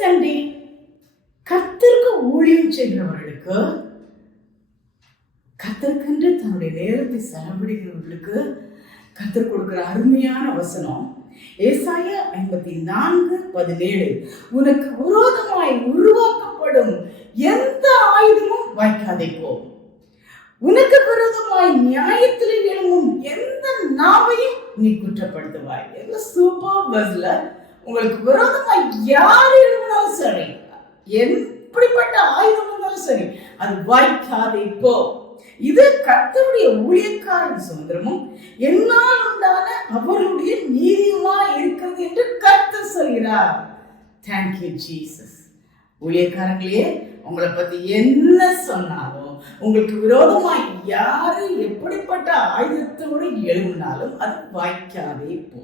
Sunday கர்த்தருக்கு ஊழியம் செய்கிறவர்களுக்கு, கர்த்தருக்கென்று தன்னுடைய நேரத்தை செலவிடுகிறவர்களுக்கு கர்த்தர் கொடுக்கிற அருமையான வசனம் ஏசாயா 54:17. உனக்கு விரோதமாய் உருவாக்கப்படும் எந்த ஆயுதமும் வாய்க்காதே போ. உனக்கு விரோதமாய் நியாயத்தில் எழும்பும் எந்த நாவையும் நீ குற்றப்படுத்துவாய். சூப்பர் பஸ்ல உங்களுக்கு விரோதமாய் யார் எழுப்பினாலும் சரி, எப்படிப்பட்ட ஆயுதம் இருந்தாலும் சரி, அது வாய்க்காதே போ. இது கர்த்தருடைய ஊழியக்காரன் சுதந்திரமும் என்னால் உண்டான அவருடைய நீதியுமா இருக்கிறது என்று கர்த்தர் சொல்கிறார். Thank you Jesus. ஊழியக்காரங்களே, உங்களை பத்தி என்ன சொன்னாலும், உங்களுக்கு விரோதமாய் யாரு எப்படிப்பட்ட ஆயுதத்தோடு எழுப்பினாலும் அது வாய்க்காதே போ.